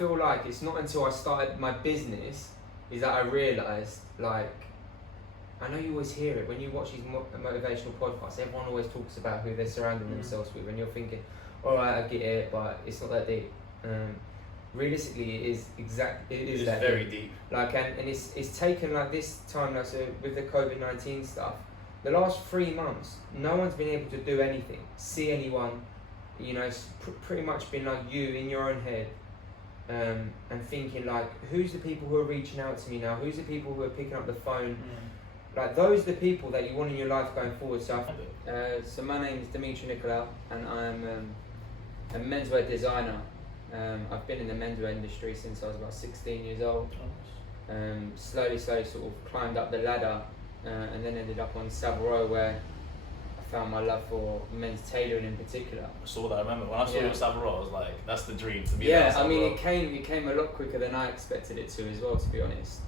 feel like it's not until I started my business is that I realised, like, I know you always hear it when you watch these motivational podcasts. Everyone always talks about who they're surrounding themselves with, and you're thinking, all right, I get it, but it's not that deep. Realistically, it is that very deep. Like, and it's taken like this time, like, so with the COVID-19 stuff, the last 3 months, no one's been able to do anything, see anyone. You know, it's pretty much been like you in your own head, and thinking like, who's the people who are reaching out to me now? Who's the people who are picking up the phone? Like, those are the people that you want in your life going forward. So my name is Dimitri Nicolau, and I'm a menswear designer. I've been in the menswear industry since I was about 16 years old. Slowly sort of climbed up the ladder, and then ended up on Saville Row, where I found my love for men's tailoring in particular. I saw that. I remember when I saw you at Saville Row, I was like, that's the dream to be. Yeah, I mean, it came a lot quicker than I expected it to as well, to be honest.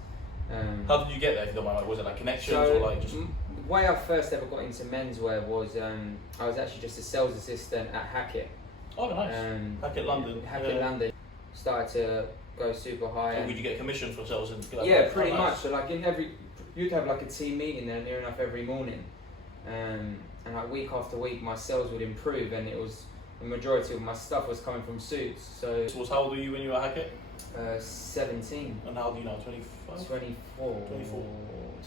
How did you get there? If you don't mind, was it like connections or like just? The way I first ever got into menswear was I was actually just a sales assistant at Hackett. Oh, nice. Hackett London. Hackett London. Started to go super high. So would you get commission for sales? Yeah, pretty much. So like you'd have like a team meeting there near enough every morning, and like week after week, my sales would improve, and it was the majority of my stuff was coming from suits. So how old were you when you were at Hackett? 17. And how old are you now? 25? 24.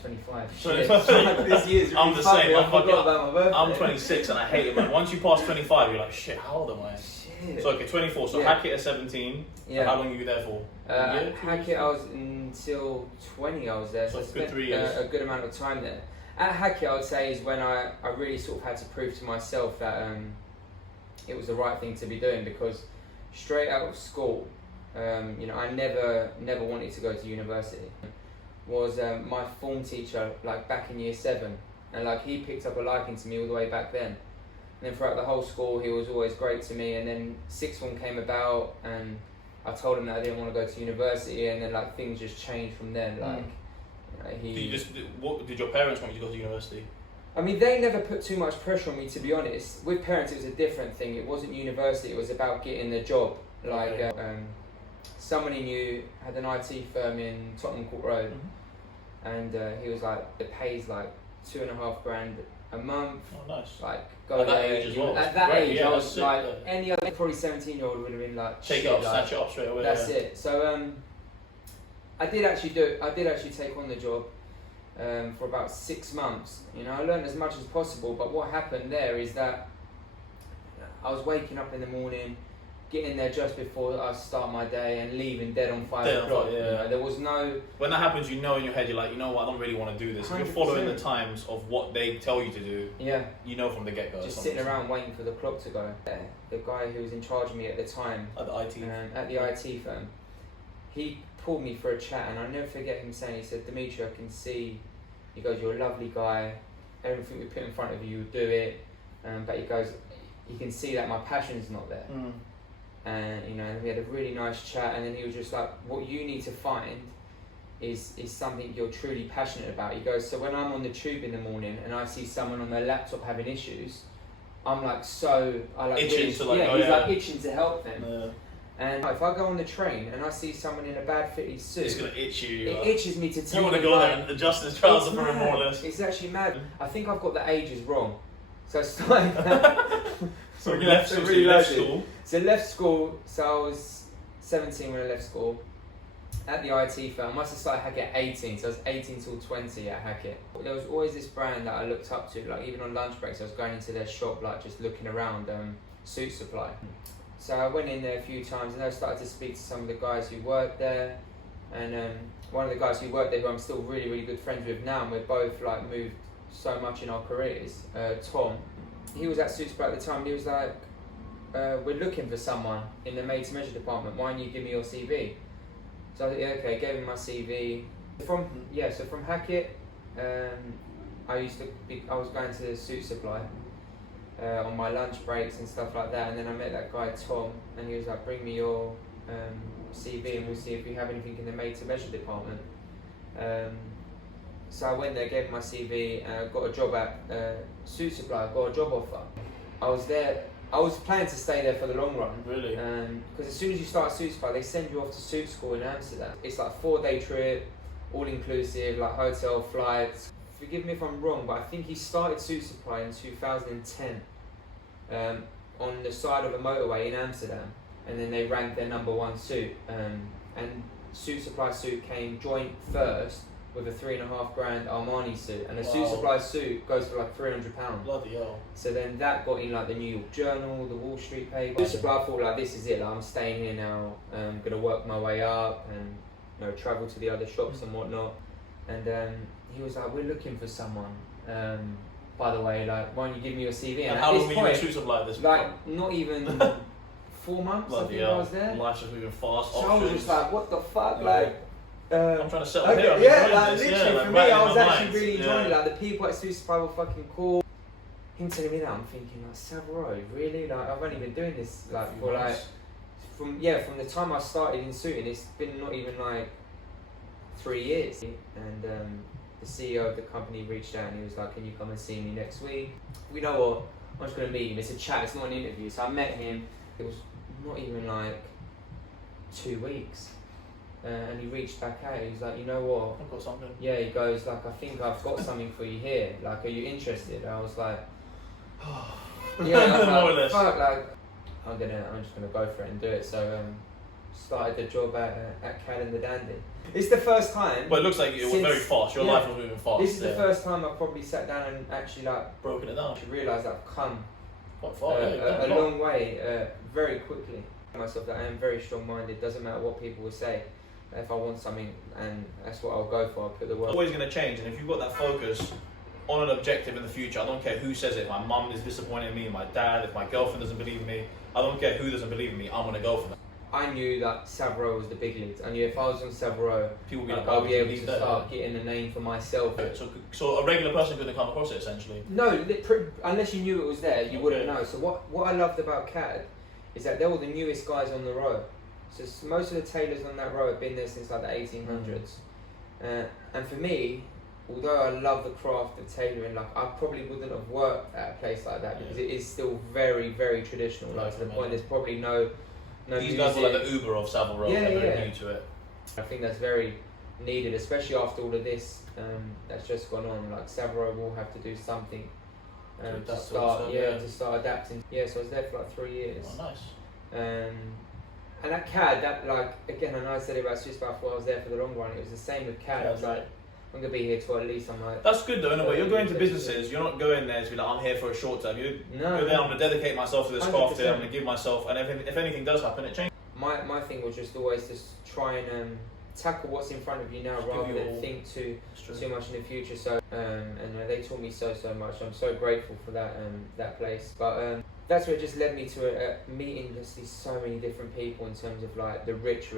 25. 25. This year's really I'm the same. I forgot about my birthday. I'm 26 and I hate it, man. Once you pass 25, you're like, shit, how old am I? Shit. So, okay, 24. So, Hackett at 17. Yeah. How long were you there for? Hackett, I was until 20, I was there. So I spent 3 years. A good amount of time there. At Hackett, I would say, is when I really sort of had to prove to myself that it was the right thing to be doing, because straight out of school, you know, I never wanted to go to university. Was my form teacher, like back in year 7, and like he picked up a liking to me all the way back then. And then throughout the whole school, he was always great to me. And then sixth form came about, and I told him that I didn't want to go to university, and then like things just changed from then. Like, you know, what did your parents want you to go to university? I mean, they never put too much pressure on me, to be honest. With parents, it was a different thing. It wasn't university; it was about getting the job. Like, someone he knew had an IT firm in Tottenham Court Road, and he was like, the pay's like $2.5 grand a month. Oh, nice. Like, go at there. That age as well. At that age, yeah, I was like, sick, any other probably 17-year-old would have been like, take it up, snatch it up straight away. That's it. So I did actually take on the job for about 6 months. You know, I learned as much as possible. But what happened there is that I was waking up in the morning, getting there just before I start my day, and leaving dead on 5 o'clock. Yeah. You know, there was no. When that happens, you know in your head, you're like, you know what, I don't really want to do this. If you're 100%. following the times of what they tell you to do, Yeah. you know from the get-go. Just sitting around waiting for the clock to go. The guy who was in charge of me at the time, at the IT, at the IT firm, he pulled me for a chat, and I'll never forget him saying, he said, Dimitri, I can see, he goes, you're a lovely guy, everything we put in front of you, you'll do it, but he goes, you can see that my passion's not there. And you know, we had a really nice chat, and then he was just like, what you need to find is something you're truly passionate about. He goes, so when I'm on the tube in the morning and I see someone on their laptop having issues, I'm like, itching to like, like itching to help them. Yeah. And if I go on the train and I see someone in a bad fitting suit, it's gonna itch you. It itches me to tell you want to go there and adjust his trousers for him, more or less. It's actually mad. I think I've got the ages wrong. So I started. So you left school. So left school. So I was 17 when I left school. At the IT firm, I must have started Hackett at 18. So I was 18 till 20 at Hackett. There was always this brand that I looked up to. Like even on lunch breaks, I was going into their shop, like just looking around. Suit Supply. So I went in there a few times, and I started to speak to some of the guys who worked there. And one of the guys who worked there, who I'm still really, really good friends with now, and we're both like moved so much in our careers. Tom, he was at Suit Supply at the time. And he was like, "We're looking for someone in the made-to-measure department. Why don't you give me your CV?" So I was like, yeah, okay, gave him my CV. So from Hackett, I was going to Suit Supply on my lunch breaks and stuff like that, and then I met that guy Tom, and he was like, bring me your CV and we'll see if you have anything in the made-to-measure department. So I went there, gave him my CV, and I got a job at Suit Supply. I got a job offer. I was there I was planning to stay there for the long run. Really? Because as soon as you start suit supply, they send you off to suit school in Amsterdam. It's like a 4-day trip, all inclusive, like hotel, flights. Forgive me if I'm wrong, but I think he started suit supply in 2010 on the side of a motorway in Amsterdam, and then they ranked their #1 suit. And suit supply suit came joint first with a $3,500 Armani suit, and a suit supply suit goes for like £300. Bloody hell. So then that got in like the New York Journal, the Wall Street paper. Suit supply, I thought like this is it. Like, I'm staying here now. I'm gonna work my way up and travel to the other shops and whatnot. And he was like, "We're looking for someone. By the way, like, why don't you give me your CV?" And how long were you in suit supply at this point? Like not even 4 months. I think I was there. Life's just moving fast. So I was just like, "What the fuck?" Like. I'm trying to settle here. Literally for me, I was actually really enjoying it. Like the people at Suit Supply were fucking cool. Him telling me that, I'm thinking like, Saville Row, really? Like I've only been doing this like for like from the time I started in suiting, it's been not even like 3 years. And the CEO of the company reached out and he was like, "Can you come and see me next week?" You know what? I'm just gonna meet him. It's a chat. It's not an interview. So I met him. It was not even like 2 weeks. And he reached back out. He's like, "You know what? I've got something." Yeah, he goes like, "I think I've got something for you here. Like, are you interested?" And I was like, "Yeah." I was More or like, less. "Fuck, like, I'm just gonna go for it and do it." So started the job at Cad and the Dandy. It's the first time. But it looks like it was very fast. Your life was moving fast. This is the first time I probably sat down and actually like broken it down. to realise that I've come Quite far. a long way very quickly. Myself that I am very strong-minded. Doesn't matter what people will say. If I want something, and that's what I'll go for, I'll put the work. It's always going to change, and if you've got that focus on an objective in the future, I don't care who says it. If my mum is disappointed in me, my dad, if my girlfriend doesn't believe in me, I don't care who doesn't believe in me, I'm going to go for that. I knew that Saville Row was the big leagues. I knew if I was on Saville Row, People like, I'll be able to start getting a name for myself. So a regular person couldn't come across it, essentially? No, unless you knew it was there, you wouldn't know. So what I loved about CAD is that they're all the newest guys on the row. So most of the tailors on that row have been there since like the 1800s. And for me, although I love the craft of tailoring, like I probably wouldn't have worked at a place like that because it is still very, very traditional. Like to the point there's probably no These guys were like the Uber of Saville Row. They're very new to it. I think that's very needed, especially after all of this that's just gone on. Like Saville Row will have to do something to start adapting. Yeah, so I was there for like 3 years. Oh, nice. And that CAD, that like, again, I know I said it about Swiss, but I thought I was there for the long run. It was the same with CAD. I was like, I'm going to be here till at least I'm like... That's good though, in a way. You're going to businesses, you're not going there to be like, I'm here for a short term. You're there, I'm going to dedicate myself to this craft here, I'm going to give myself, and if anything does happen, it changes. My thing was just always just try and tackle what's in front of you now rather than think too much in the future. So, and they taught me so much. I'm so grateful for that place. But that's what just led me to meeting just these so many different people in terms of like the rich,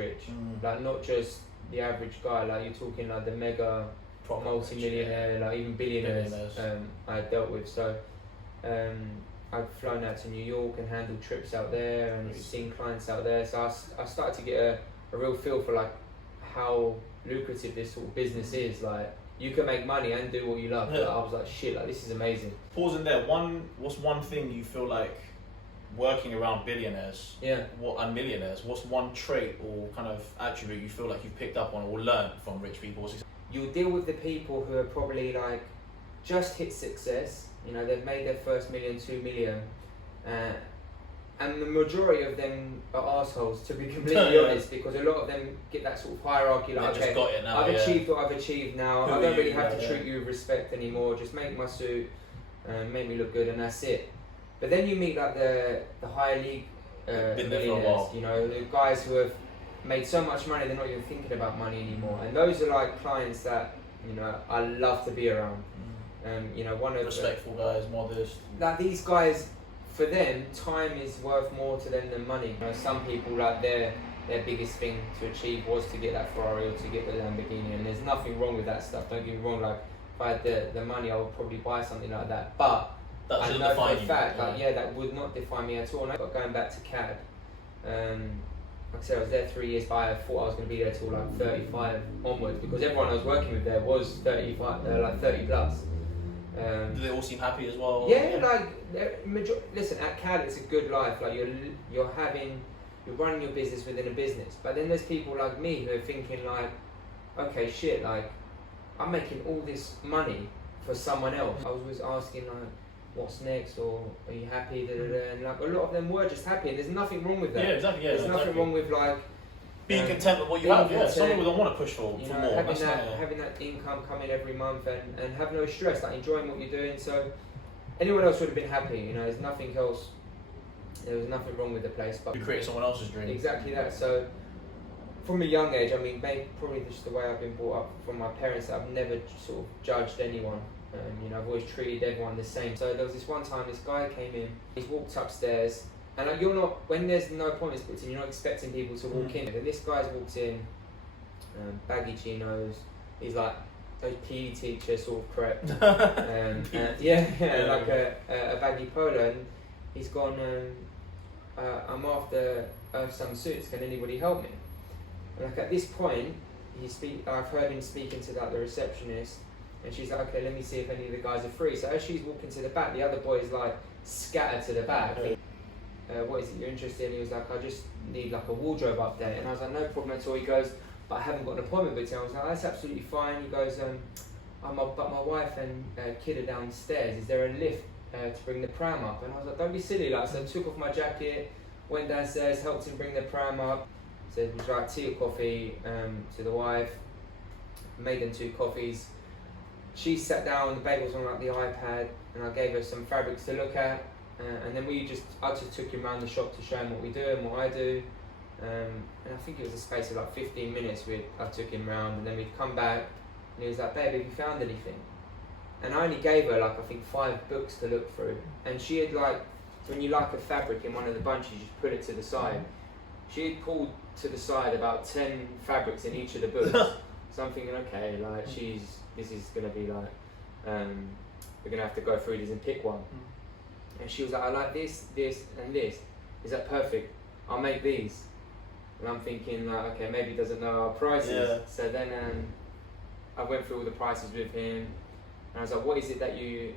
like not just the average guy. Like you're talking like the mega multi-millionaire, like even billionaires. I dealt with. So I've flown out to New York and handled trips out there and seen clients out there. So I started to get a real feel for like how lucrative this sort of business is. Like you can make money and do what you love. Like, I was like, shit, like this is amazing. Pausing there, what's one thing you feel like working around billionaires and millionaires, what's one trait or kind of attribute you feel like you've picked up on or learned from rich people? You'll deal with the people who are probably like just hit success, you know, they've made their first million, 2 million, and the majority of them are assholes, to be completely honest, because a lot of them get that sort of hierarchy, like, okay, got it now, I've achieved what I've achieved now, I don't really have to treat you with respect anymore, just make my suit, make me look good, and that's it. But then you meet like the higher league millionaires, you know, the guys who have made so much money they're not even thinking about money anymore, and those are like clients that, you know, I love to be around. You know, one of respectful guys, modest. Like these guys, for them, time is worth more to them than money. You know, some people like their biggest thing to achieve was to get that Ferrari or to get the Lamborghini, and there's nothing wrong with that stuff. Don't get me wrong. Like if I had the money, I would probably buy something like that. But I know for a fact, like that would not define me at all. But going back to CAD, like I said, I was there 3 years, but I thought I was going to be there till like 35 onwards because everyone I was working with there was 35, like 30 plus. Do they all seem happy as well? Yeah, like listen, at CAD it's a good life. Like you're running your business within a business. But then there's people like me who are thinking like, okay, shit, like I'm making all this money for someone else. I was always asking like, what's next, or are you happy? And like a lot of them were just happy, and there's nothing wrong with that. Yeah, exactly. Yeah, there's nothing wrong with like being content with what you have. Yeah, some people don't want to push for more. Having that income coming every month and have no stress, like enjoying what you're doing. So anyone else would have been happy. You know, there's nothing else. There was nothing wrong with the place, but you create someone else's dream. Exactly that. So from a young age, I mean, probably just the way I've been brought up from my parents, I've never sort of judged anyone. You know, I've always treated everyone the same. So there was this one time, this guy came in, he's walked upstairs, and like, you're not, when there's no appointments booked in, you're not expecting people to walk in. And this guy's walked in, baggy chinos, he's like a PE teacher sort of prep, like a baggy polo, and he's gone, I'm after some suits, can anybody help me? And like at this point, I've heard him speaking to like the receptionist, and she's like, okay, let me see if any of the guys are free. So as she's walking to the back, the other boys like scattered to the back. What is it you're interested in? He was like, I just need like a wardrobe update. And I was like, no problem at all. He goes, but I haven't got an appointment booked. I was like, that's absolutely fine. He goes, but my wife and kid are downstairs. Is there a lift to bring the pram up? And I was like, don't be silly. Like, so I took off my jacket, went downstairs, helped him bring the pram up. Said, would you like tea or coffee? To the wife, made them 2 coffees. She sat down, the babe was on like the iPad, and I gave her some fabrics to look at, and then I just took him around the shop to show him what we do and what I do, and I think it was a space of like 15 minutes I took him around, and then we'd come back, and he was like, babe, have you found anything? And I only gave her like, I think 5 books to look through, and she had like, when you like a fabric in one of the bunches, you just put it to the side. She had pulled to the side about 10 fabrics in each of the books. So I'm thinking, okay, like this is gonna be like, we're gonna have to go through these and pick one. And she was like, I like this, this, and this. Is that perfect? I'll make these. And I'm thinking like, okay, maybe he doesn't know our prices. Yeah. So then I went through all the prices with him, and I was like, what is it that you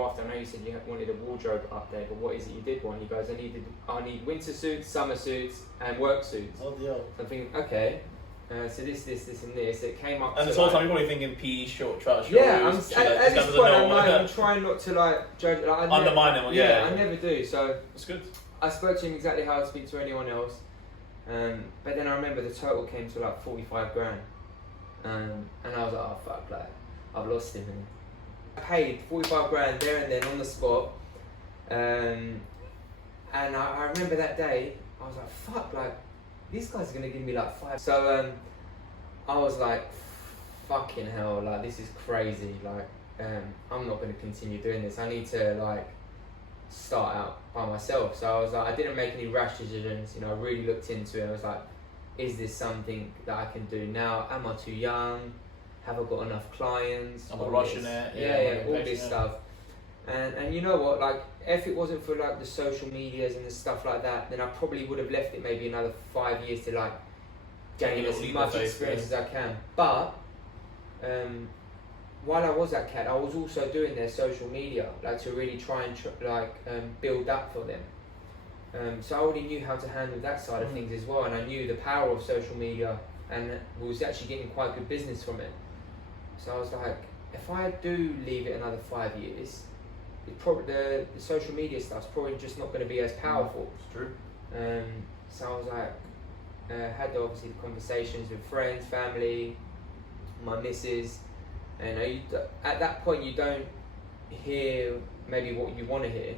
after? I know you said you wanted a wardrobe update, but what is it you did want? He goes, I need winter suits, summer suits, and work suits. Oh yeah. So I'm thinking, okay. So this, and this. It came up. And this whole time you're probably thinking PE short trousers. Yeah, at this point I'm trying not to like judge. Like, undermine him. Yeah, I never do. So that's good. I spoke to him exactly how I'd speak to anyone else. But then I remember the total came to like 45 grand. And I was like, oh fuck, like I've lost him. I paid 45 grand there and then on the spot. And I remember that day, I was like, fuck, like these guys are gonna give me like 5. So I was like, fucking hell, like this is crazy. Like I'm not gonna continue doing this. I need to like start out by myself. So I was like, I didn't make any rash decisions. You know, I really looked into it. I was like, is this something that I can do now? Am I too young? Have I got enough clients? I'm rushing it. Yeah, all this stuff. And you know what, like if it wasn't for like the social medias and the stuff like that, then I probably would have left it maybe another 5 years to like gain as much experience as I can. But while I was at CAD, I was also doing their social media, like to really try and build that for them. So I already knew how to handle that side of things as well, and I knew the power of social media, and was actually getting quite good business from it. So I was like, if I do leave it another 5 years, the social media stuff's probably just not going to be as powerful. It's true. So I was like, had obviously the conversations with friends, family, my missus, and at that point you don't hear maybe what you want to hear.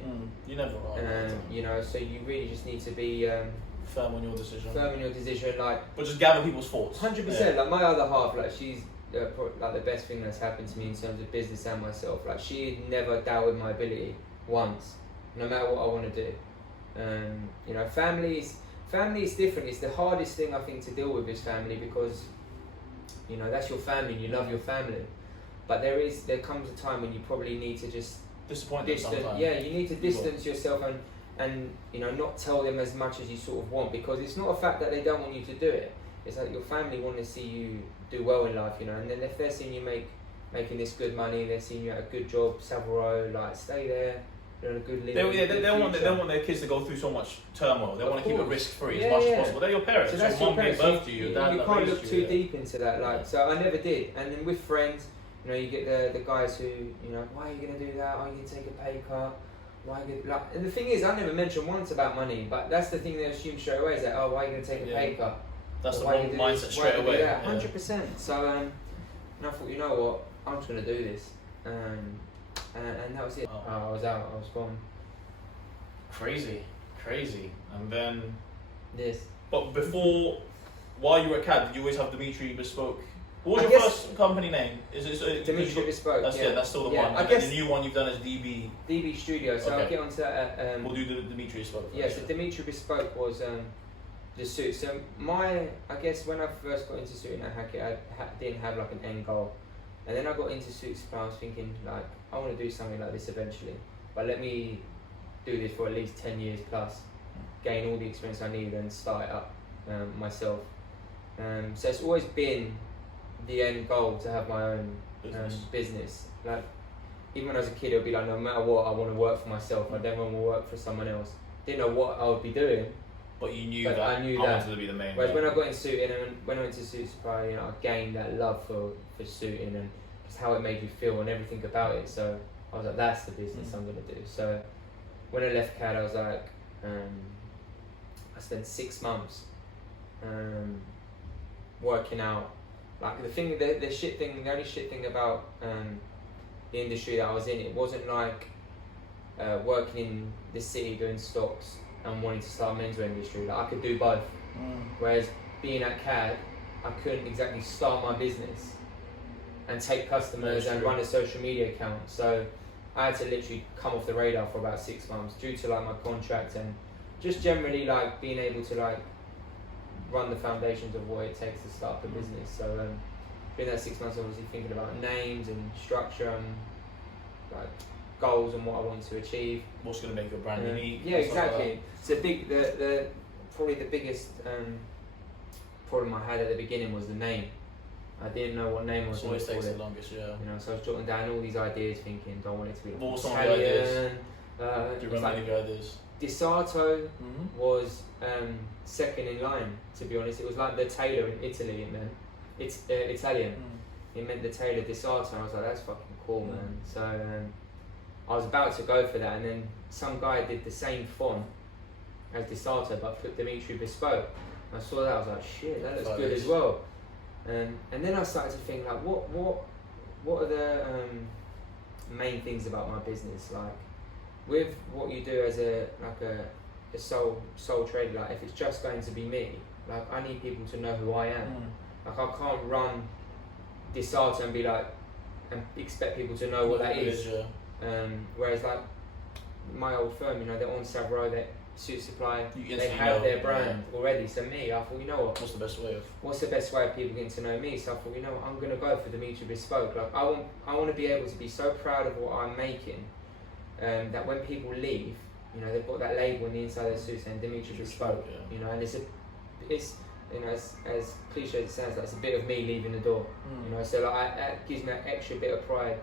You never are. You know, so you really just need to be firm on your decision. But just gather people's thoughts. 100%. Like my other half, like she's like the best thing that's happened to me in terms of business and myself. Like she had never doubted my ability once, no matter what I want to do. You know, family is different. It's the hardest thing I think to deal with is family, because you know that's your family and you love your family. But there comes a time when you probably need to just disappoint them sometimes. Yeah, you need to distance yourself and you know not tell them as much as you sort of want, because it's not a fact that they don't want you to do it. It's like your family want to see you do well in life, you know, and then if they're seeing you make making this good money, they're seeing you at a good job, Saville Row, like stay there, you're on a good living. They don't want their kids to go through so much turmoil. They want to keep it risk free as much as possible. They're your parents. So that's your mum gave birth to you. You can't look too deep into that. Like, so I never did. And then with friends, you know, you get the guys who, you know, why are you gonna do that? Are you gonna take a pay cut? Why are you gonna, like? And the thing is, I never mentioned once about money, but that's the thing they assume straight away is that, oh, why are you gonna take a pay cut? That's the wrong mindset straight away. Yeah, 100%. So and I thought, you know what, I'm just gonna do this. And that was it. I was out. I was gone. Crazy. And then this. But before, while you were at CAD, did you always have Dimitri Bespoke? What was your first company name? Is it Dimitri Bespoke? That's that's still the one. I guess the new one you've done is DB Studio. So I'll get onto that. We'll do the Dimitri Bespoke. Yeah. So Dimitri Bespoke was the suit. So I guess when I first got into suiting at Hackett, I didn't have like an end goal, and then I got into suit supply. I was thinking like, I want to do something like this eventually, but let me do this for at least 10 years plus, gain all the experience I need and start it up myself. So it's always been the end goal to have my own business. Like, even when I was a kid, it would be like, no matter what, I want to work for myself. I never want to work for someone else. Didn't know what I would be doing, but you knew but I wanted to be the main. Whereas when I got in suiting and when I went to suit supply, you know, I gained that love for suiting and just how it made you feel and everything about it. So I was like, that's the business I'm gonna do. So when I left CAD, I was like, I spent 6 months working out. Like the only shit thing about the industry that I was in, it wasn't like working in the city doing stocks and wanting to start a menswear industry. Like I could do both. Whereas being at CAD, I couldn't exactly start my business and take customers and run a social media account. So I had to literally come off the radar for about 6 months due to like my contract and just generally like being able to like run the foundations of what it takes to start a business. So during that 6 months, obviously thinking about names and structure and like goals and what I wanted to achieve. What's going to make your brand unique? Yeah, exactly. Like so probably the biggest problem I had at the beginning was the name. I didn't know what name I was going to call it. Always takes the longest, yeah. You know, so I was jotting down all these ideas, thinking, do I want it to be like Italian? Do you remember any ideas? Disato was second in line, to be honest. It was like the tailor in Italy, it meant. It's Italian. It meant the tailor, Disato. I was like, that's fucking cool, man. So I was about to go for that, and then some guy did the same font as Disato, but put Dimitri Bespoke. I saw that, I was like, shit, that looks good as well. And then I started to think, like, what are the main things about my business? Like, with what you do as a sole trader, like if it's just going to be me, like I need people to know who I am. Like I can't run Disato and be like, and expect people to know what that is. Whereas like my old firm, you know, they're on Saville Row, they're suit supply, they have their brand already. So me, I thought, you know what? What's the best way of people getting to know me? So I thought, you know what, I'm gonna go for Dimitri Bespoke. Like I want to be able to be so proud of what I'm making, that when people leave, you know, they've got that label on the inside of the suit saying Dimitri Bespoke. You know, and it's you know, as cliche as it sounds, like it's a bit of me leaving the door. You know, so like that gives me that extra bit of pride,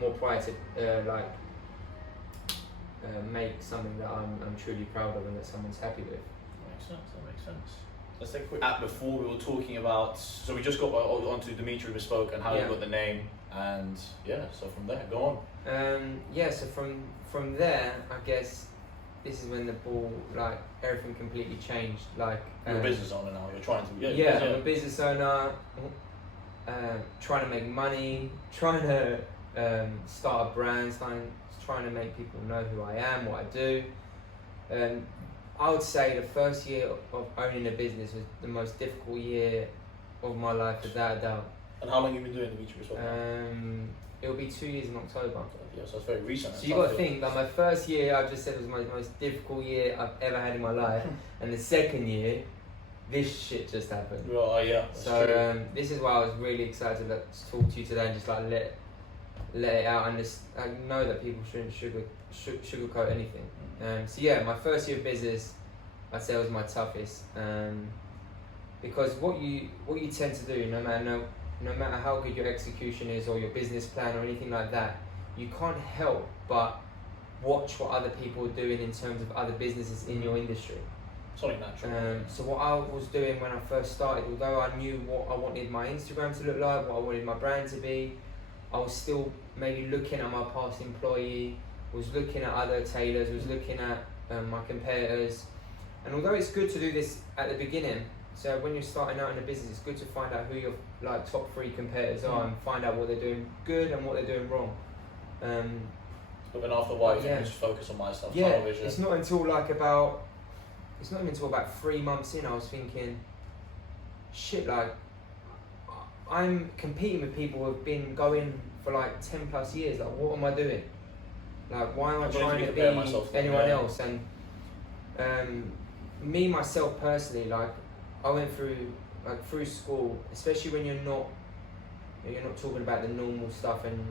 more pride to make something that I'm truly proud of and that someone's happy with. That makes sense. Let's take a quick before we were talking about, so we just got onto Dimitri Bespoke and how you got the name, and so from there, go on. So from there, I guess this is when the ball, like everything completely changed. Like you're a business owner now, you're trying to I'm a business owner, trying to make money, trying to start a brand, trying to make people know who I am, what I do. I would say the first year of owning a business was the most difficult year of my life, without a doubt. And how long have you been doing Dimitri Bespoke? It'll be 2 years in October. Yeah, so it's very recent. So you got to think that my first year, I just said, was my most difficult year I've ever had in my life, and the second year, this shit just happened. Well, so this is why I was really excited to talk to you today and just like let it out, and just I know that people shouldn't sugarcoat anything. My first year of business, I'd say was my toughest, because what you tend to do, no matter no matter how good your execution is or your business plan or anything like that, you can't help but watch what other people are doing in terms of other businesses in your industry. Something natural. So what I was doing when I first started, although I knew what I wanted my Instagram to look like, what I wanted my brand to be, I was still maybe looking at my past employee, was looking at other tailors, was looking at my competitors. And although it's good to do this at the beginning, so when you're starting out in a business, it's good to find out who your like top 3 competitors are and find out what they're doing good and what they're doing wrong. But then after a while, you can just focus on myself. Yeah, it's not until about 3 months in, I was thinking, shit, like, I'm competing with people who have been going for like 10 plus years. Like, what am I doing? Like, why am I trying to be anyone else? And me, myself personally, like, I went through school, especially when you're not talking about the normal stuff, and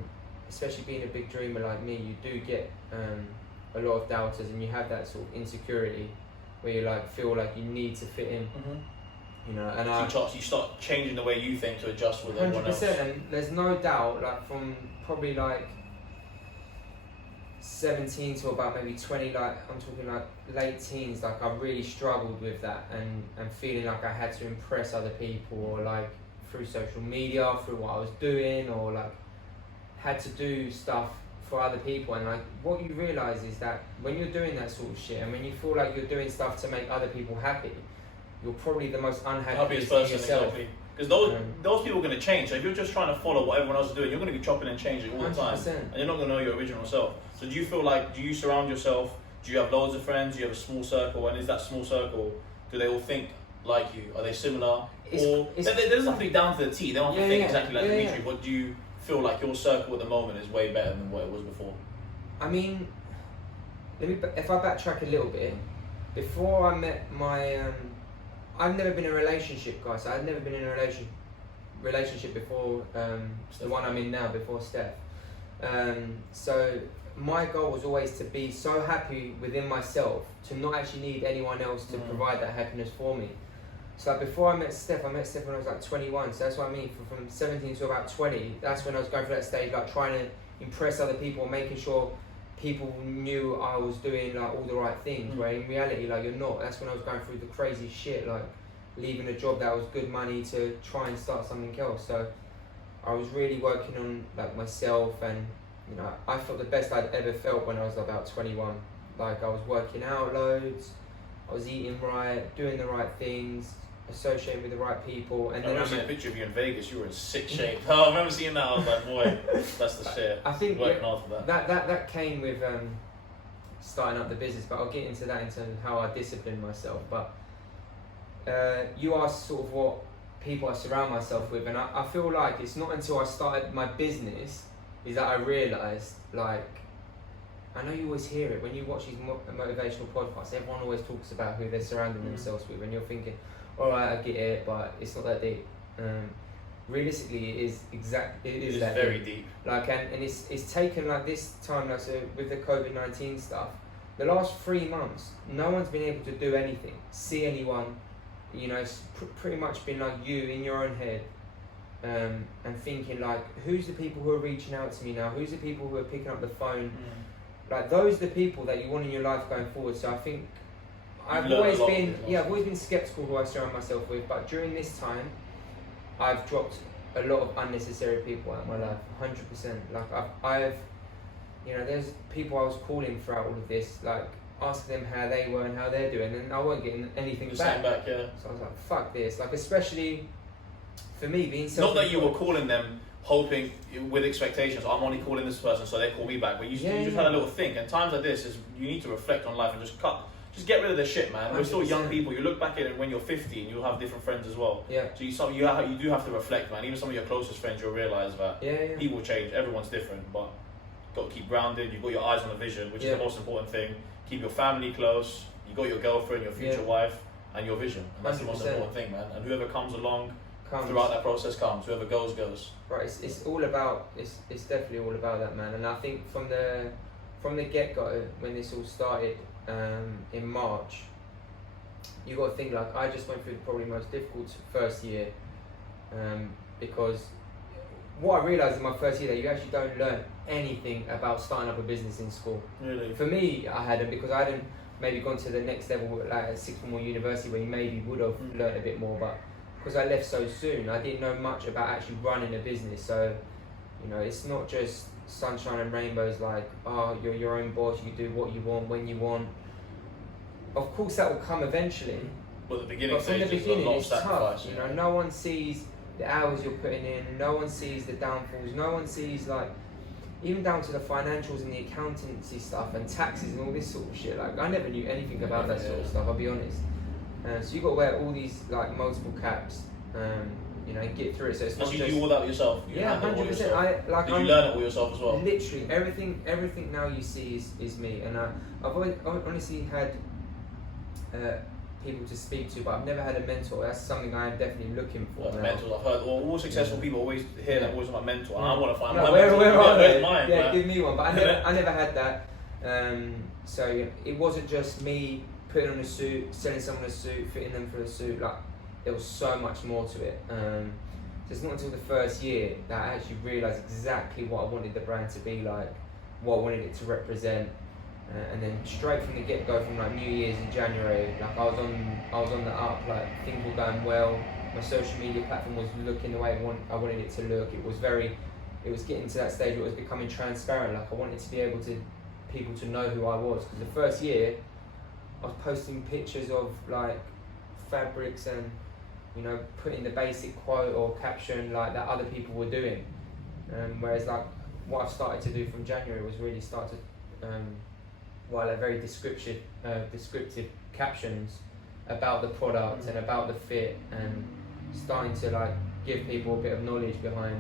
especially being a big dreamer like me, you do get a lot of doubters, and you have that sort of insecurity where you like feel like you need to fit in. You know, and you start changing the way you think to adjust with everyone else. 100%, and there's no doubt, like from probably like 17 to about maybe 20, like I'm talking like late teens, like I really struggled with that and feeling like I had to impress other people, or like through social media, through what I was doing, or like had to do stuff for other people. And like what you realise is that when you're doing that sort of shit, and when you feel like you're doing stuff to make other people happy, you're probably the most unhappiest person yourself. Exactly. Because those people are going to change. So if you're just trying to follow what everyone else is doing, you're going to be chopping and changing all the 100%. time, and you're not going to know your original self. So do you feel like, do you surround yourself? Do you have loads of friends? Do you have a small circle? And is that small circle, do they all think like you? Are they similar? Or they doesn't have to be down to the T. They don't have to think exactly like Dimitri. But do you feel like your circle at the moment is way better than what it was before? I mean, if I backtrack a little bit, before I met my I've never been in a relationship, guys. I've never been in a relationship before the one I'm in now, before Steph. So my goal was always to be so happy within myself, to not actually need anyone else to provide that happiness for me. So like before I met Steph when I was like 21. So that's what I mean. From 17 to about 20, that's when I was going through that stage, like trying to impress other people, making sure people knew I was doing like all the right things, where in reality, like, you're not. That's when I was going through the crazy shit, like leaving a job that was good money to try and start something else. So I was really working on like myself, and you know, I felt the best I'd ever felt when I was about 21. Like I was working out loads, I was eating right, doing the right things, associating with the right people. And then I remember seeing a picture of you in Vegas. You were in sick shape. Oh, I remember seeing that. I was like, boy, that's the shit. I think working hard for that came with starting up the business, but I'll get into that in terms of how I discipline myself. But you asked sort of what people I surround myself with, and I feel like it's not until I started my business is that I realised, like, I know you always hear it when you watch these motivational podcasts, everyone always talks about who they're surrounding themselves with, and you're thinking, alright, I get it, but it's not that deep. Realistically, it is that very deep. Like, and it's taken like this time, like, so with the COVID-19 stuff, the last 3 months, no one's been able to do anything, see anyone. You know, it's pretty much been like you in your own head, and thinking like, who's the people who are reaching out to me now? Who's the people who are picking up the phone? Like, those are the people that you want in your life going forward. So I think I've always been skeptical who I surround myself with, but during this time, I've dropped a lot of unnecessary people out of my life, 100%. Like I've, you know, there's people I was calling throughout all of this, like, ask them how they were and how they're doing, and I weren't getting anything back. Yeah. So I was like, fuck this. Like, especially for me being not that you were calling them hoping with expectations, I'm only calling this person so they call me back, but you just had a little think. And times like this is you need to reflect on life and just get rid of the shit, man. 100%. We're still young people. You look back at it when you're 50 and you'll have different friends as well. Yeah. So you do have to reflect, man. Even some of your closest friends, you'll realise that people change. Everyone's different, but got to keep grounded. You've got your eyes on the vision, which is the most important thing. Keep your family close. You got your girlfriend, your future wife, and your vision. And that's 100%. The most important thing, man. And whoever comes along throughout that process comes. Whoever goes, goes. Right. It's all about. It's definitely all about that, man. And I think from the get-go, when this all started in March, you got to think, like, I just went through probably the most difficult first year. because what I realised in my first year that you actually don't learn anything about starting up a business in school. Really? For me, I hadn't, because I hadn't maybe gone to the next level, like at sixth form or university, where you maybe would have learned a bit more, but because I left so soon, I didn't know much about actually running a business. So, you know, it's not just sunshine and rainbows, like, oh, you're your own boss, you do what you want, when you want. Of course that will come eventually, but the beginning from the beginning it's tough. You know, no one sees the hours you're putting in, no one sees the downfalls, no one sees, like, even down to the financials and the accountancy stuff and taxes and all this sort of shit. Like, I never knew anything about that sort of stuff, I'll be honest. So you got to wear all these, like, multiple caps, you know, get through it. So it's not you just... do all that yourself? Yeah, 100%. Did you learn it all yourself as well? Literally, everything now you see is me. And I've honestly had people to speak to, but I've never had a mentor. That's something I am definitely looking for. Mentors, I've heard all successful people always hear that always about mentor, and I want to find my mentor. Where are they? Mine, yeah, give me one. But I never had that. So it wasn't just me putting on a suit, selling someone a suit, fitting them for a suit. Like, there was so much more to it. So it's not until the first year that I actually realised exactly what I wanted the brand to be like, what I wanted it to represent. And then straight from the get-go, from like New Year's in January, like I was on the up, like things were going well. My social media platform was looking the way I wanted it to look. It was getting to that stage where it was becoming transparent. Like, I wanted to be able to people to know who I was, because the first year I was posting pictures of like fabrics and, you know, putting the basic quote or caption like that other people were doing. Whereas like what I've started to do from January was really start to like very descriptive captions about the product and about the fit, and starting to like give people a bit of knowledge behind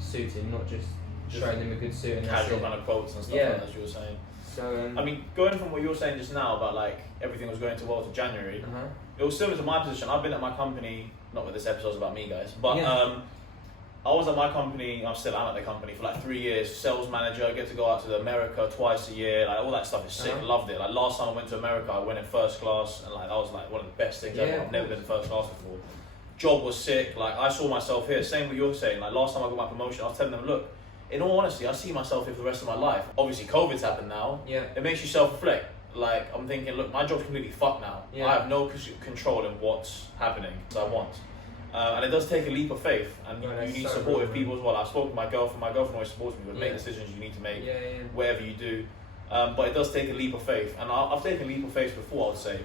suiting, not just showing them a good suit and casual kind of quotes and stuff, like as you were saying. So I mean, going from what you were saying just now about like everything was going too well to January, it was similar to my position. I've been at my company, not that this episode's about me, guys, but I was at my company, I'm at the company for like 3 years, sales manager. I get to go out to America twice a year, like all that stuff is sick, loved it. Like last time I went to America, I went in first class, and like that was like one of the best things ever. I've never been in first class before. Job was sick, like I saw myself here, same what you're saying. Like last time I got my promotion, I was telling them, look, in all honesty, I see myself here for the rest of my life. Obviously COVID's happened now, it makes you self-reflect. Like I'm thinking, look, my job's completely fucked now. I have no control in what's happening as I want. And it does take a leap of faith, and you need supportive people as well. I've spoken to my girlfriend always supports me, but make decisions you need to make, whatever you do. But it does take a leap of faith, and I've taken a leap of faith before, I would say.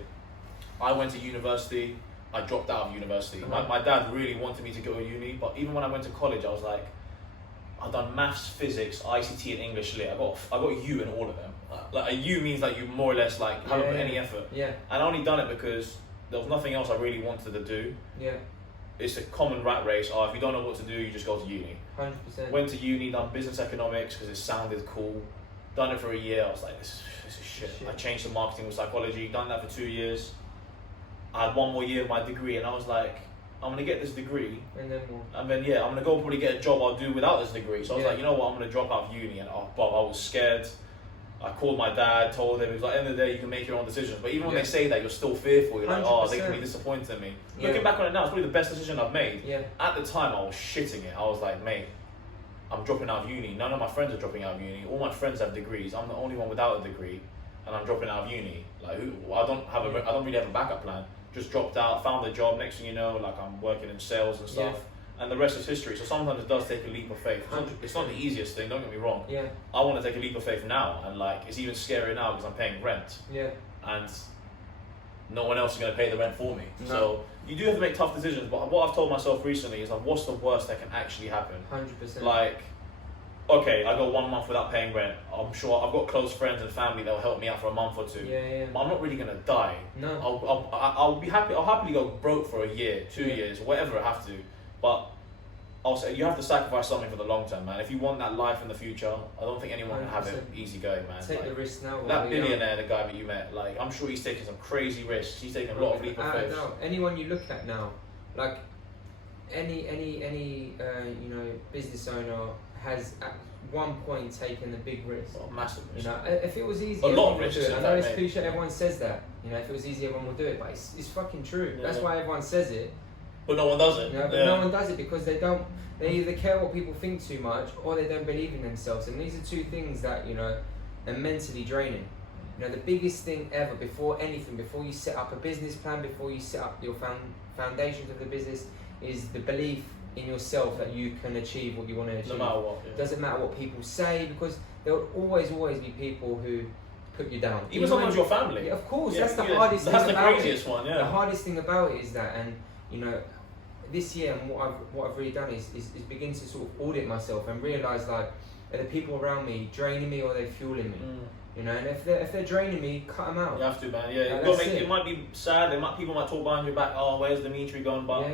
I went to university, I dropped out of university. My dad really wanted me to go to uni, but even when I went to college, I was like, I've done maths, physics, ICT and English lit. I got a U in all of them. Like a U means like you more or less like haven't put any effort. And I only done it because there was nothing else I really wanted to do. It's a common rat race. If you don't know what to do, you just go to uni. 100%. Went to uni, done business economics because it sounded cool. Done it for a year. I was like, this is shit. I changed to marketing with psychology. Done that for 2 years. I had 1 more year of my degree, and I was like, I'm gonna get this degree, and then I'm gonna go probably get a job I'll do without this degree. So I was like, you know what, I'm gonna drop out of uni, and Bob, I was scared. I called my dad, told him, it was like, at the end of the day, you can make your own decisions. But even when they say that, you're still fearful. You're like, 100%. They can be disappointed in me. Looking back on it now, it's probably the best decision I've made. At the time, I was shitting it. I was like, mate, I'm dropping out of uni. None of my friends are dropping out of uni. All my friends have degrees. I'm the only one without a degree, and I'm dropping out of uni. Like, I don't really have a backup plan. Just dropped out, found a job. Next thing you know, like I'm working in sales and stuff. And the rest is history. So sometimes it does take a leap of faith. It's not the easiest thing, don't get me wrong. I want to take a leap of faith now, and like it's even scarier now because I'm paying rent. And no one else is going to pay the rent for me. So you do have to make tough decisions, but what I've told myself recently is like, what's the worst that can actually happen? 100%. Like, okay, I go 1 month without paying rent. I'm sure I've got close friends and family that will help me out for a month or two. But I'm not really going to die. I'll be happy. I'll happily go broke for a year, 2 years, whatever I have to. But I'll say you have to sacrifice something for the long term, man. If you want that life in the future, I don't think anyone can have it easy going, man. Take the risk now. That billionaire, the guy that you met, like I'm sure he's taking some crazy risks. He's taking a lot of leap of faith. Anyone you look at now, like any you know, business owner has at one point taken a big risk. Massive risk. You know, if it was easy, a lot of risks. I know it's cliche. Everyone says that. You know, if it was easy, everyone would do it. But it's fucking true. That's why everyone says it. But no one does it. You know, but no one does it because they either care what people think too much or they don't believe in themselves. And these are two things that, you know, are mentally draining. You know, the biggest thing ever before anything, before you set up a business plan, before you set up your foundations of the business, is the belief in yourself that you can achieve what you want to achieve. No matter what. It doesn't matter what people say, because there will always be people who put you down. Even sometimes your family. Yeah, of course, that's the hardest thing about it. That's the craziest one, The hardest thing about it is that, and you know, this year, and what I've really done is begin to sort of audit myself and realise, like, are the people around me draining me or are they fueling me? You know, and if they're draining me, cut them out. You have to, man. Yeah, it might be sad. People might talk behind your back. Oh, where's Dimitri going? But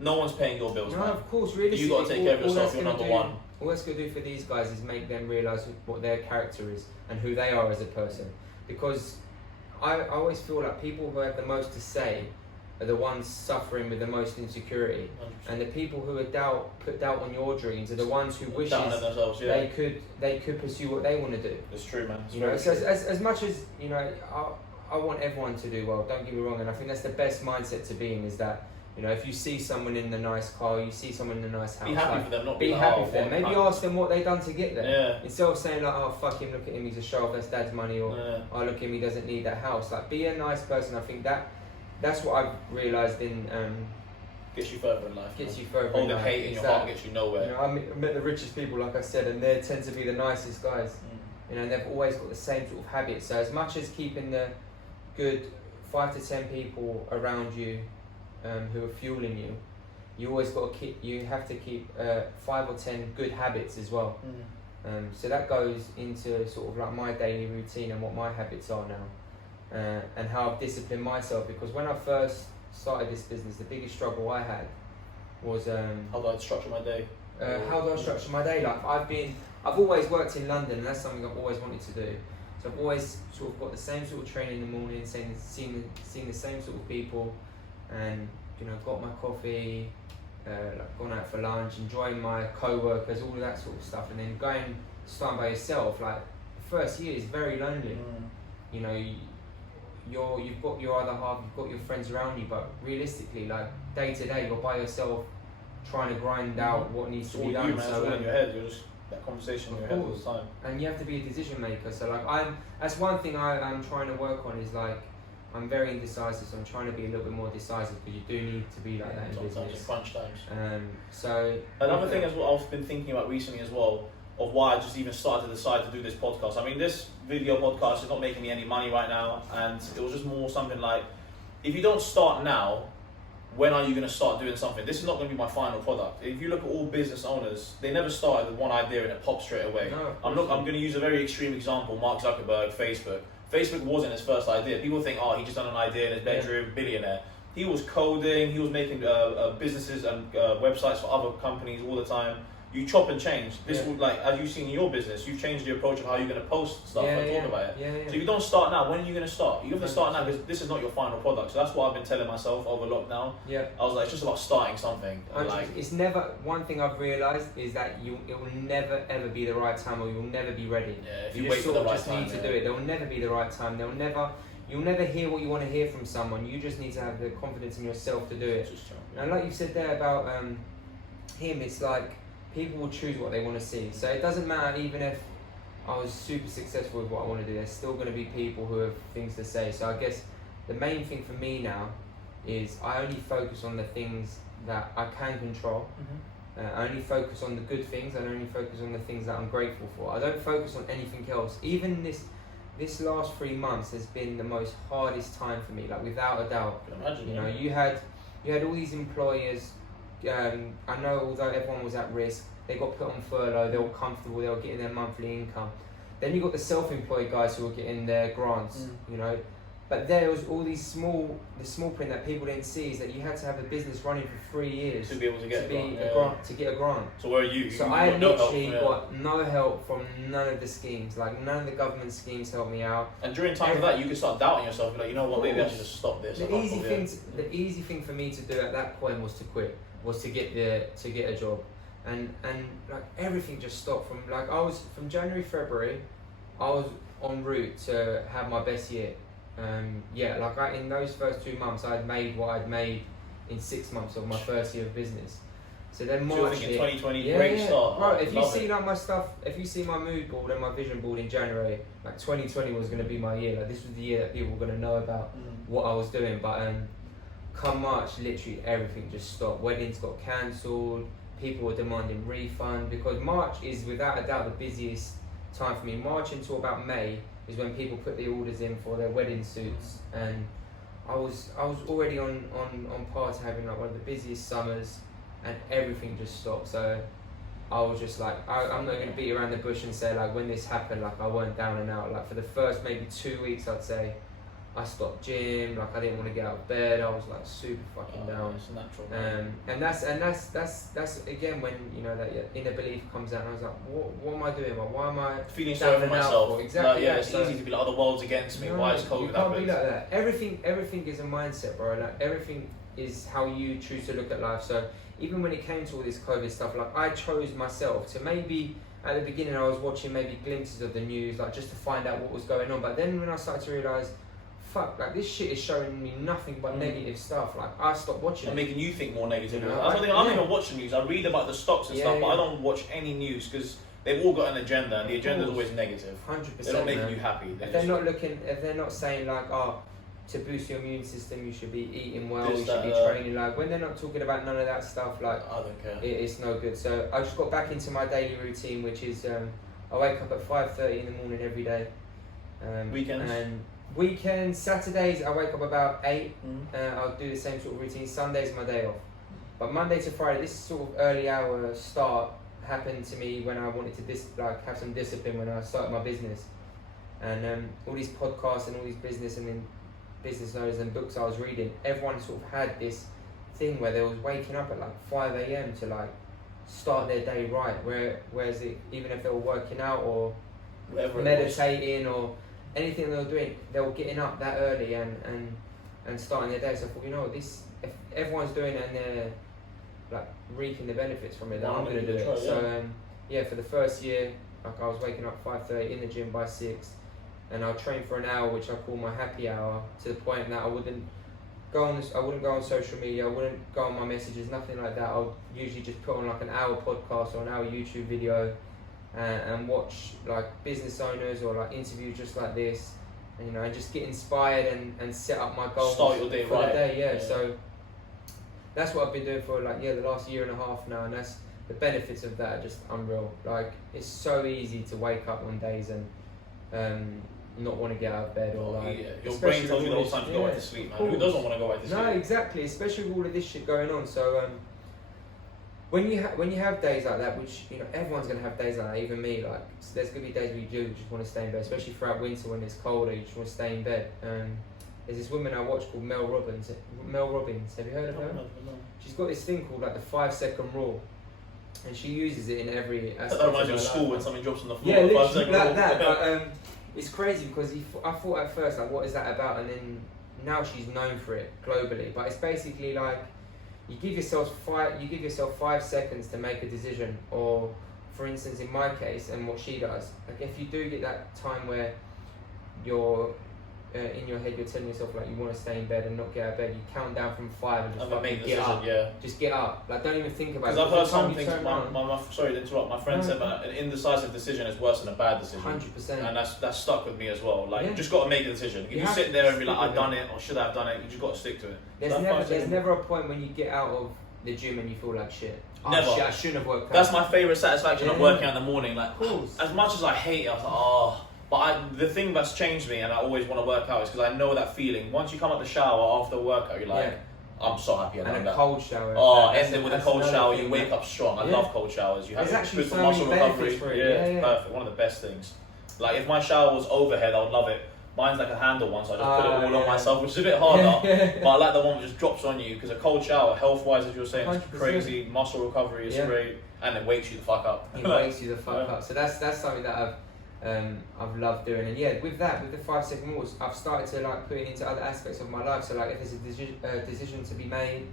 no one's paying your bills, man. Of course, really. You got to take care of yourself. You're number one. All that's going to do for these guys is make them realise what their character is and who they are as a person. Because I always feel like people who have the most to say are the ones suffering with the most insecurity, 100%. And the people who are put doubt on your dreams are the ones who wish they could pursue what they want to do. It's true, man. You know, so as much as, you know, I want everyone to do well. Don't get me wrong, and I think that's the best mindset to be in, is that, you know, if you see someone in the nice car, you see someone in a nice house, be happy for them, not be like, happy for them. Maybe ask them what they done to get there. Yeah. Instead of saying like, oh fuck him, look at him, he's a show off, that's dad's money, or oh look at him, he doesn't need that house. Like, be a nice person. I think that's what I've realised in gets you further in life. Gets you further. Holding hate in your heart gets you nowhere. You know, I met the richest people, like I said, and they tend to be the nicest guys. You know, and they've always got the same sort of habits. So as much as keeping the good 5 to 10 people around you who are fueling you, you always got to keep. You have to keep 5 or 10 good habits as well. So that goes into sort of like my daily routine and what my habits are now, and how I've disciplined myself. Because when I first started this business, the biggest struggle I had was how do I structure my day? How do I structure my day? Like, I've always worked in London, and that's something I've always wanted to do. So I've always sort of got the same sort of training in the morning, seeing the same sort of people, and you know, got my coffee, like gone out for lunch, enjoying my co-workers, all of that sort of stuff, and then starting by yourself. Like, the first year is very lonely. You know, you've got your other half, you've got your friends around you, but realistically, like day to day, you're by yourself, trying to grind out what needs to be done. Man, so in your head, you're just that conversation in your head all the time. And you have to be a decision maker. So like that's one thing I'm trying to work on, is like, I'm very indecisive, so I'm trying to be a little bit more decisive, because you do need to be like that in business. Crunch times. So another thing as well I've been thinking about recently as well, of why I just even started to decide to do this podcast. I mean, this video podcast is not making me any money right now, and it was just more something like, if you don't start now, when are you going to start doing something? This is not going to be my final product. If you look at all business owners, they never started with one idea and it popped straight away. No, I'm going to use a very extreme example. Mark Zuckerberg, Facebook. Facebook wasn't his first idea. People think, oh, he just done an idea in his bedroom, billionaire. He was coding, he was making businesses and websites for other companies all the time. You chop and change. This would, like, as you've seen in your business, you've changed the approach of how you're going to post stuff and talk about it. So if you don't start now, when are you going to start? You have to start now, because this is not your final product. So that's what I've been telling myself over lockdown. I was like, it's just about starting something. Like, it's never, one thing I've realised is that it will never ever be the right time, or you'll never be ready. If you wait for the right time, need to do it. There will never be the right time. You'll never hear what you want to hear from someone. You just need to have the confidence in yourself to do it. And like you said there about him, it's like, people will choose what they want to see. So it doesn't matter, even if I was super successful with what I want to do, there's still going to be people who have things to say. So I guess the main thing for me now is I only focus on the things that I can control. I only focus on the good things, and I only focus on the things that I'm grateful for. I don't focus on anything else. Even this last 3 months has been the most hardest time for me, like, without a doubt. I can imagine, you know, you had all these employers. I know, although everyone was at risk, they got put on furlough, they were comfortable, they were getting their monthly income. Then you got the self-employed guys who were getting their grants, you know. But there was all these the small print that people didn't see, is that you had to have a business running for 3 years to be able to get to get a grant. So where are you? So I literally got no help from none of the schemes. Like, none of the government schemes helped me out. And during times of that, you could start doubting yourself. Like, you know what? Maybe I should just stop this. The easy thing for me to do at that point was to quit. Was to get a job, and like, everything just stopped. From January, February, I was en route to have my best year. In those first 2 months, I had made what I'd made in 6 months of my first year of business. So then March. So you're thinking 2020, great start. Bro, if you see like my stuff, if you see my mood board and my vision board in January, like 2020 was going to be my year. Like this was the year that people were going to know about what I was doing. But come March, literally everything just stopped. Weddings got cancelled. People were demanding refund because March is without a doubt the busiest time for me. March until about May is when people put the orders in for their wedding suits, and I was already on par to having like one of the busiest summers. And everything just stopped. So I was just like, I'm not going to beat around the bush and say like when this happened, like I weren't down and out. Like for the first maybe 2 weeks, I'd say I stopped gym. Like I didn't want to get out of bed. I was like super fucking down. It's natural. And that's again when you know that inner belief comes out. And I was like, what am I doing? Like, why am I feeling sorry for myself? For? Exactly. Like, it's easy to be like, oh, the world's against me. No, why is COVID you can't be like that. Everything is a mindset, bro. Like everything is how you choose to look at life. So even when it came to all this COVID stuff, like I chose myself to maybe at the beginning I was watching maybe glimpses of the news, like just to find out what was going on. But then when I started to realise, fuck, like this shit is showing me nothing but negative stuff. Like I stopped watching. And making you think more negative. You know, I don't even watch the news. I read about the stocks and stuff, but I don't watch any news because they've all got an agenda, and the agenda is always negative. 100%. They're not making you happy. If they're not saying like, oh, to boost your immune system, you should be eating well, you should be training. Like when they're not talking about none of that stuff, like I don't care. It's no good. So I just got back into my daily routine, which is I wake up at 5:30 in the morning every day. Weekends. And weekends, Saturdays, I wake up about 8. I'll do the same sort of routine. Sundays, my day off. But Monday to Friday, this sort of early hour start happened to me when I wanted to have some discipline when I started my business. And all these podcasts and all these business owners and books I was reading, everyone sort of had this thing where they was waking up at like 5 a.m. to like start their day right. Whereas even if they were working out or whatever meditating or anything they were doing, they were getting up that early and starting their day. So I thought, you know, if everyone's doing it and they're like reaping the benefits from it, then I'm going to do it. So for the first year, like I was waking up 5:30 in the gym by 6. And I'll train for an hour, which I call my happy hour, to the point that I wouldn't go on social media, I wouldn't go on my messages, nothing like that. I'll usually just put on like an hour podcast or an hour YouTube video and watch like business owners or like interviews just like this, and, you know, and just get inspired and set up my goals. Start your day for right. the day, So that's what I've been doing for like the last year and a half now, and that's the benefits of that are just unreal. Like it's so easy to wake up on days and not want to get out of bed or your brain tells you the whole time to go back to sleep, man. Who doesn't want to go back to sleep? No, exactly, especially with all of this shit going on. So when you have days like that, which you know everyone's gonna have days like that, even me, like so there's gonna be days where you just want to stay in bed, especially throughout winter when it's colder, you just want to stay in bed. There's this woman I watch called Mel Robbins. Have you heard of her? No. She's got this thing called like the 5-second rule, and she uses it in every aspect. That reminds you of school when something drops on the floor. Yeah, literally like that. But it's crazy because I thought at first like, what is that about? And then now she's known for it globally. But it's basically like you give yourself 5 seconds to make a decision. Or for instance, in my case, and what she does, like if you do get that time where you're in your head, you're telling yourself like you want to stay in bed and not get out of bed, you count down from 5 and just fucking get up. Just get up. Like don't even think about it. Because I've heard some things. Sorry to interrupt. My friend said that an indecisive decision is worse than a bad decision. 100%. And that's stuck with me as well. Like you just got to make a decision. If you sit there and be like, I've done it or should I have done it, you just got to stick to it. There's never a point when you get out of the gym and you feel like shit. Never. Shit, I shouldn't have worked out. That's my favourite satisfaction of working out in the morning. Like as much as I hate it, I was like, But the thing that's changed me, and I always want to work out, is because I know that feeling. Once you come out the shower after the workout, you're like, I'm so happy I done that. And a cold shower. Ending with a cold shower, you wake up strong. I love cold showers. You have good for muscle recovery. It's perfect. One of the best things. Like if my shower was overhead, I would love it. Mine's like a handle one, so I just put it all on myself, which is a bit harder. But I like the one that just drops on you, because a cold shower, health-wise, as you were saying, is crazy. Muscle recovery is great, and it wakes you the fuck up. It wakes you the fuck up. So that's something that I've loved doing. And with the 5-second rules, I've started to like put it into other aspects of my life. So like if there's a decision to be made,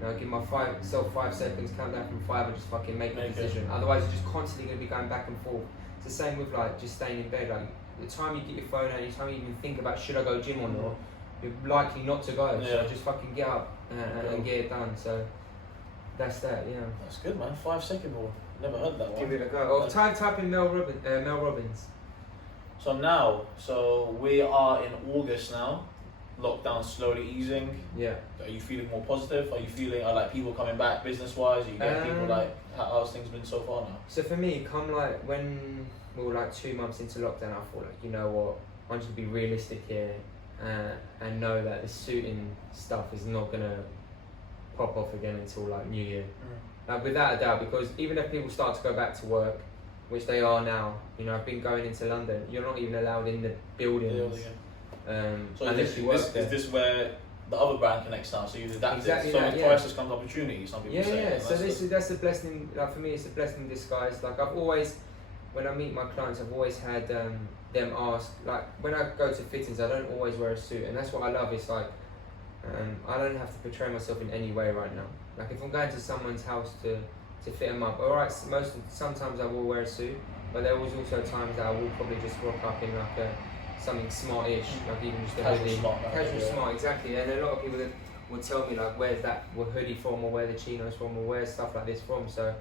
you know, give myself 5 seconds, count down from 5 and just fucking make the decision. Otherwise you're just constantly going to be going back and forth. It's the same with like just staying in bed. Like the time you get your phone out, the time you even think about should I go gym or not, you're likely not to go. So just fucking get up, and get it done. So that's that. Yeah. That's good, man. 5 second rule. Never heard that one. Give it a go. Oh, type in Mel Robbins. So we are in August now. Lockdown slowly easing. Yeah. Are you feeling more positive? Are you feeling like people coming back business wise? Are you getting people like how's things been so far now? So for me, come like when we were like 2 months into lockdown, I thought like, you know what, I'm just gonna be realistic here and know that the suiting stuff is not gonna pop off again until like New Year. Like without a doubt, because even if people start to go back to work, which they are now, you know, I've been going into London, you're not even allowed in the buildings. So is this where the other brand connects now? So you've adapted. Exactly so that, notorious has come to opportunity. Some people say. Yeah. So that's a blessing. Like for me, it's a blessing in disguise. Like I've always, when I meet my clients, I've always had them ask. Like when I go to fittings, I don't always wear a suit, and that's what I love. It's like I don't have to portray myself in any way right now. Like if I'm going to someone's house to fit them up, alright. Sometimes I will wear a suit, but there was also times that I will probably just rock up in like something smart-ish, like even just a hoodie. Casual smart, exactly. And a lot of people that would tell me like, where's that hoodie from, or where the chinos from, or where's stuff like this from. So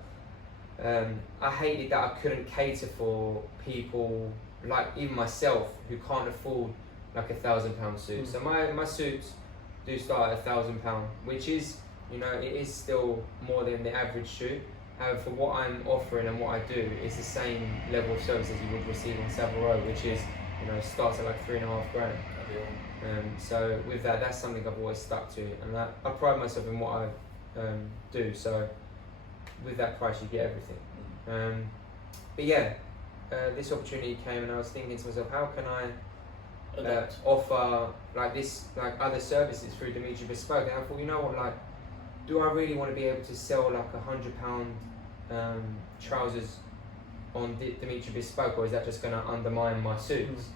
I hated that I couldn't cater for people like even myself who can't afford like £1,000 suit. So my suits do start at £1,000, which is, you know, it is still more than the average suit. However, for what I'm offering and what I do, it's the same level of service as you would receive on Saville Row, which is, you know, starts at like $3,500. So with that, that's something I've always stuck to, and I pride myself in what I do. So with that price, you get everything. But yeah, this opportunity came, and I was thinking to myself, how can I offer like this, like other services through Dimitri Bespoke? And I thought, you know what, like, do I really want to be able to sell like £100 trousers on Dimitri Bespoke, or is that just going to undermine my suits?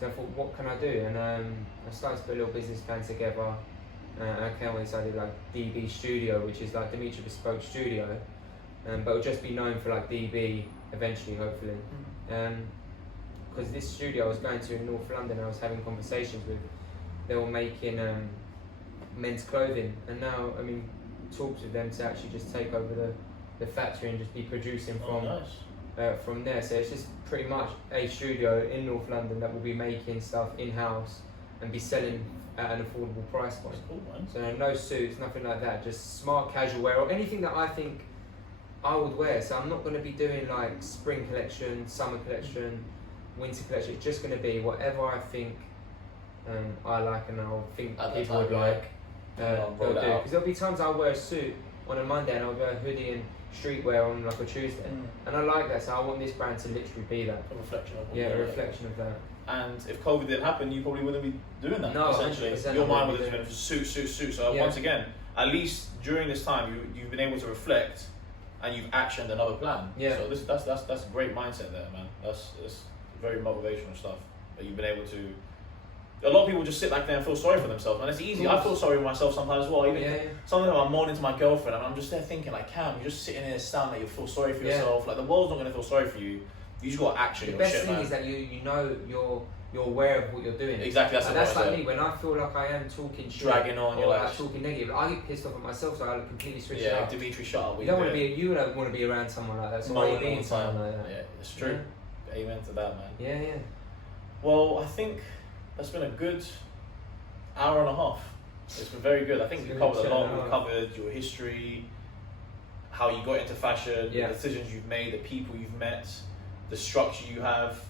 So I thought, what can I do? And I started to put a little business plan together. I came on this idea like DB Studio, which is like Dimitri Bespoke Studio, but it'll just be known for like DB eventually, hopefully. Because this studio I was going to in North London, I was having conversations with, they were making men's clothing, and now I'm in talks with them to actually just take over the factory and just be producing from there. So it's just pretty much a studio in North London that will be making stuff in-house and be selling at an affordable price point. Cool, man. So no suits, nothing like that, just smart casual wear or anything that I think I would wear. So I'm not going to be doing like spring collection, summer collection, winter collection. It's just going to be whatever I think I like and I'll think people would like. They'll do. Because there'll be times I'll wear a suit on a Monday and I'll wear a hoodie and streetwear on like a Tuesday. And I like that, so I want this brand to literally be that. A reflection of a reflection of that. And if COVID didn't happen, you probably wouldn't be doing that. No, essentially. Your mind would have been suit. So once again, at least during this time, you've been able to reflect and you've actioned another plan. Yeah. So that's a great mindset there, man. That's very motivational stuff that you've been able to. A lot of people just sit back there and feel sorry for themselves, and it's easy. I feel sorry for myself sometimes as well. Sometimes I'm moaning to my girlfriend, and I'm just there thinking, like, Cam, you're just sitting there sounding like you feel sorry for yourself. Like the world's not going to feel sorry for you. You just got to action. The best thing is that you know you're aware of what you're doing. Exactly. That's like me when I feel like I am talking shit, dragging on, you're like talking negative. I get pissed off at myself, so I completely switch it up. up. Dimitri, shut up. You don't want to be around someone like that. So why are you being someone like that? Yeah, it's true. Yeah. Amen to that, man. Yeah. Well, I think that's been a good hour and a half. It's been very good. I think we covered a lot. We covered your history, how you got into fashion, the decisions you've made, the people you've met, the structure you have,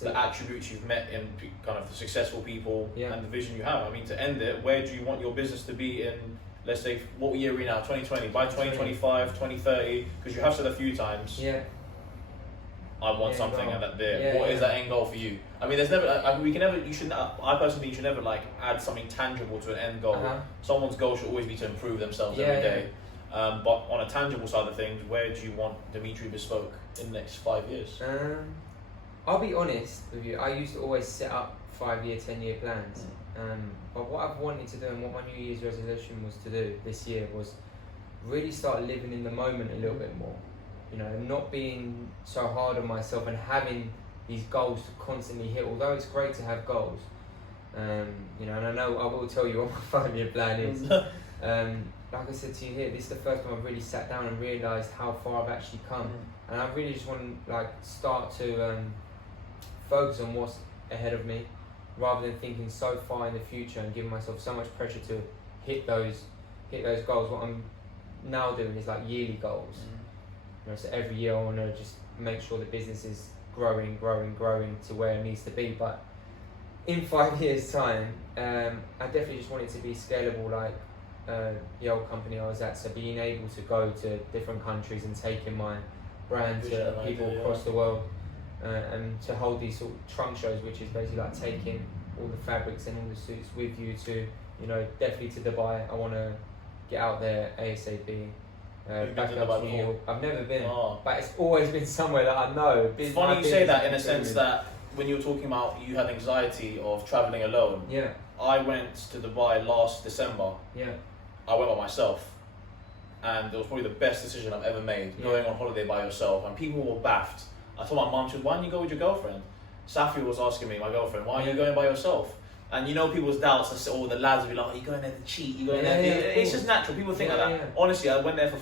the attributes you've met in kind of the successful people, and the vision you have. I mean, to end it, where do you want your business to be in, let's say, what year are we now? 2020, by 2025, 2030? Because you have said a few times, I want something, and that there. What is that end goal for you? I mean, there's never. I mean, you shouldn't. I personally think you should never like add something tangible to an end goal. Someone's goal should always be to improve themselves every day. But on a tangible side of things, where do you want Dimitri Bespoke in the next 5 years? I'll be honest with you. I used to always set up 5-year, 10-year plans. But what I've wanted to do and what my New Year's resolution was to do this year was really start living in the moment a little bit more. You know, not being so hard on myself and having these goals to constantly hit. Although it's great to have goals, you know, and I know I will tell you what my 5-year plan is. Like I said to you here, this is the first time I've really sat down and realised how far I've actually come, and I really just want to like start to focus on what's ahead of me, rather than thinking so far in the future and giving myself so much pressure to hit those goals. What I'm now doing is like yearly goals. You know, so every year I want to just make sure the business is growing to where it needs to be. But in 5 years' time, I definitely just want it to be scalable, like the old company I was at. So being able to go to different countries and taking my brand to people across the world, and to hold these sort of trunk shows, which is basically like taking all the fabrics and all the suits with you to, you know, definitely to Dubai. I want to get out there ASAP. Back up to New York. I've never been, but it's always been somewhere that I know. It's funny you say that, in a sense that when you were talking about you had anxiety of travelling alone. Yeah. I went to Dubai last December. Yeah. I went by myself, and it was probably the best decision I've ever made, going on holiday by yourself. And people were baffed. I told my mum, she was, why don't you go with your girlfriend? Saville was asking me, my girlfriend, why are you going by yourself? And you know people's doubts, the lads will be like, are you going there to cheat? You going there? It's just natural. People think like that. Yeah. Honestly, I went there for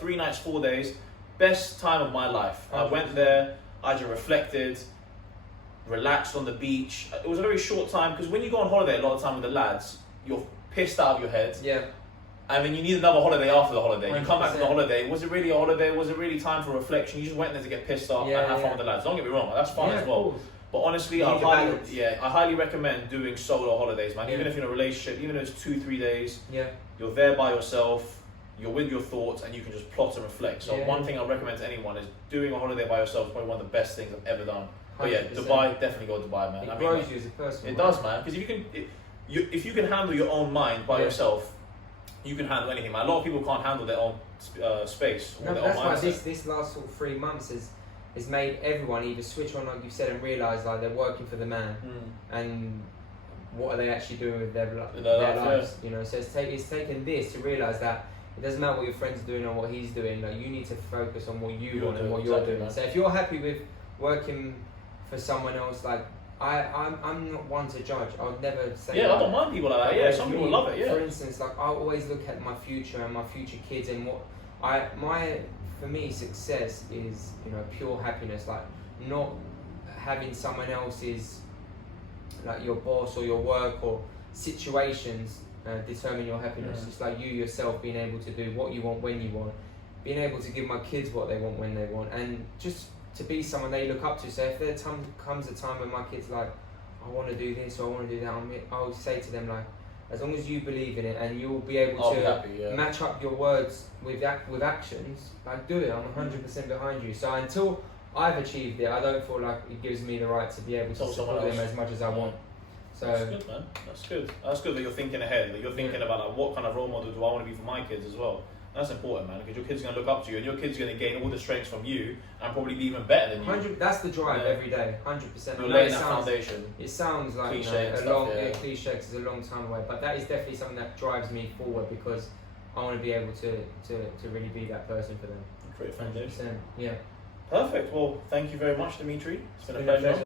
3 nights, 4 days. Best time of my life. 100%. I went there, I just reflected, relaxed on the beach. It was a very short time, because when you go on holiday a lot of time with the lads, you're pissed out of your head. Yeah. I mean, you need another holiday after the holiday. 100%. You come back from the holiday. Was it really a holiday? Was it really time for reflection? You just went there to get pissed off and have fun with the lads. Don't get me wrong, that's fun as well. But honestly, I highly recommend doing solo holidays, man. Even if you're in a relationship, even if it's 2-3 days, you're there by yourself, you're with your thoughts, and you can just plot and reflect. So one thing I recommend to anyone is doing a holiday by yourself is probably one of the best things I've ever done. But yeah, 100%. Dubai, definitely go to Dubai, man. It grows you as a person. It does, man. Because if you can handle your own mind by yourself, you can handle anything, man. A lot of people can't handle their own space or their own mindset. That's why this last sort of 3 months has made everyone either switch on, like you said, and realise like they're working for the man, and what are they actually doing with their lives? You know, so it's taken this to realise that it doesn't matter what your friend's doing or what he's doing. Like, you need to focus on what you want and what you're doing. Man. So if you're happy with working for someone else, like I'm not one to judge. I would never say. Yeah, I don't mind people like that. Yeah, some people love it. Yeah. For instance, like I always look at my future and my future kids and what for me, success is, you know, pure happiness. Like, not having someone else's, like your boss or your work or situations determine your happiness. It's like you yourself being able to do what you want when you want, being able to give my kids what they want when they want, and just to be someone they look up to. So if there comes a time when my kids like, I want to do this or I want to do that, I'll say to them like, as long as you believe in it and you'll be able to match up your words with actions, like, do it. I'm 100% behind you. So until I've achieved it, I don't feel like it gives me the right to be able to support them as much as I want. So that's good, man. That's good. That's good that you're thinking ahead. That you're thinking about like, what kind of role model do I want to be for my kids as well. That's important, man, because your kid's going to look up to you, and your kid's going to gain all the strengths from you, and probably be even better than you. That's the drive every day, 100%. You're laying that foundation. It sounds like cliche, cliche, because it's a long time away, but that is definitely something that drives me forward, because I want to be able to really be that person for them. Create a foundation. 100%. Yeah. Perfect. Well, thank you very much, Dimitri. It's been a pleasure.